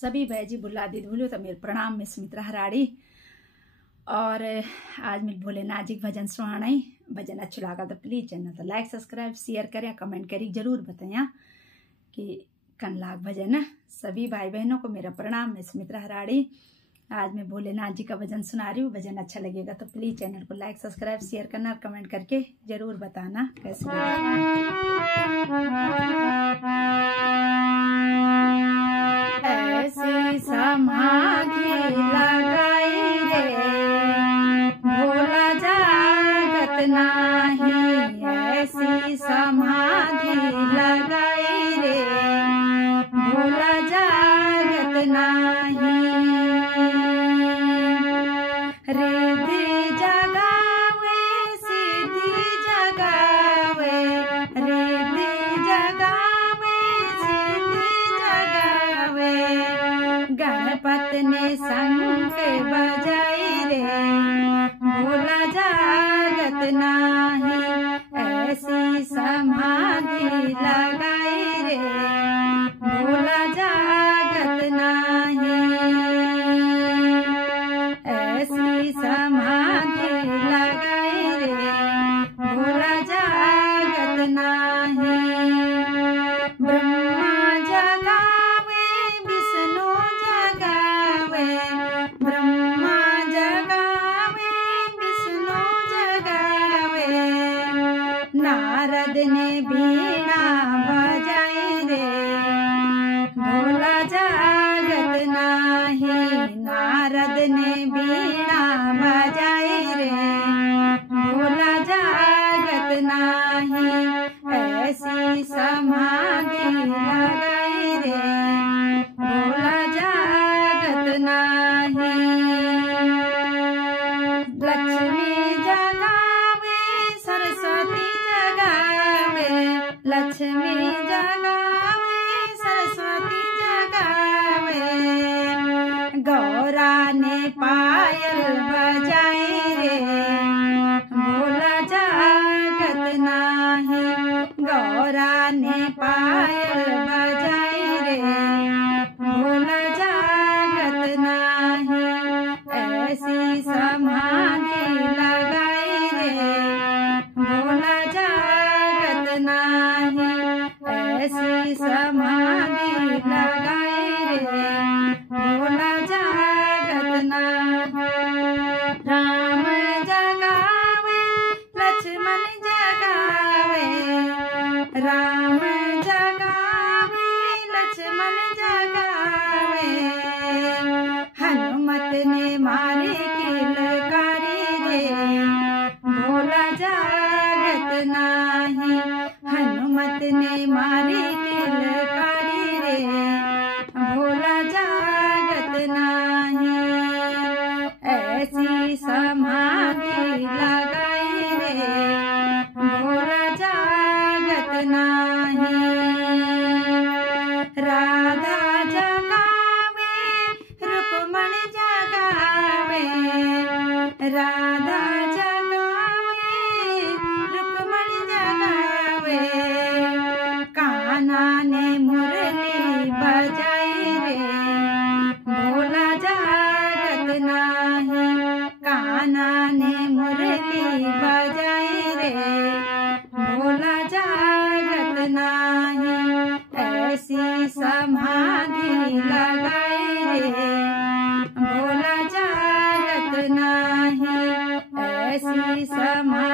सभी भैजी बुला दी बोलो तो मेरे प्रणाम। मैं सुमित्रा हराड़ी और आज मैं भोलेनाथ जी भजन सुनाई। भजन अच्छा लगा तो प्लीज चैनल तो लाइक सब्सक्राइब शेयर करें, कमेंट करें, जरूर बताएं कि कन लाग भजन। सभी भाई बहनों को मेरा प्रणाम। मैं सुमित्रा हराड़ी आज मैं भोलेनाथ जी का भजन सुना रही हूँ। भजन अच्छा लगेगा तो प्लीज चैनल को लाइक सब्सक्राइब शेयर करना और कमेंट करके जरूर बताना कैसे ऐसी समाधि लगाई रे भोला जागत नाही, ऐसी समाधि लगाई रे भोला जागत नाही। रिद्धि जगावे सिद्धि जगावे, रिद्धि जगावे सिद्धि जगावे, गणपत ने शंख बजाई रे भोला जागत नाही, ऐसी समाधि लगाई रे भोला जागत नाही, ऐसी समाधि लगाई रे भोला जागत नाही। ब्रह्मा जगावे विष्णु जगावे, ब्रह्मा जगावे विष्णु जगावे, नारद ने बीणा बजाई रे भोला जागत नाही, नारद ने बीणा बजाई रे भोला जागत नाही, ऐसी समाधि लगाई रे भोला जागत नाही। लक्ष्मी जगावे सरस्वती जगावे, लक्ष्मी जगावे सरस्वती जगावे, गौरा ने पायल बजाई रे भोला जागत नाही, गौरा ने पायल बजाई रे भोला जागत नाही, ऐसी समाधि लगाई रे भोला जागत नाही, ऐसी समाधि लगाई रे भोला जागत नाही। राम जगावे लक्ष्मण जगावे, राम जगावे लक्ष्मण जगावे, हनुमत ने मारे किलकारी रे भोला जागत नाही, हनुमत ने मारे किलकारी रे भोला जागत नाही, ऐसी समाधि लगाई रे भोला जागत नाही। राधा जगावे रुक्मण जगावे, राधा जगावे रुक्मण जगावे, कान्हा ने मुरली बजाई रे भोला जागत नाही, कान्हा ने मुरली बजाई रे भोला जागत नाही, ऐसी समाधि लगाई रे भोला जागत नाही, ऐसी समाधि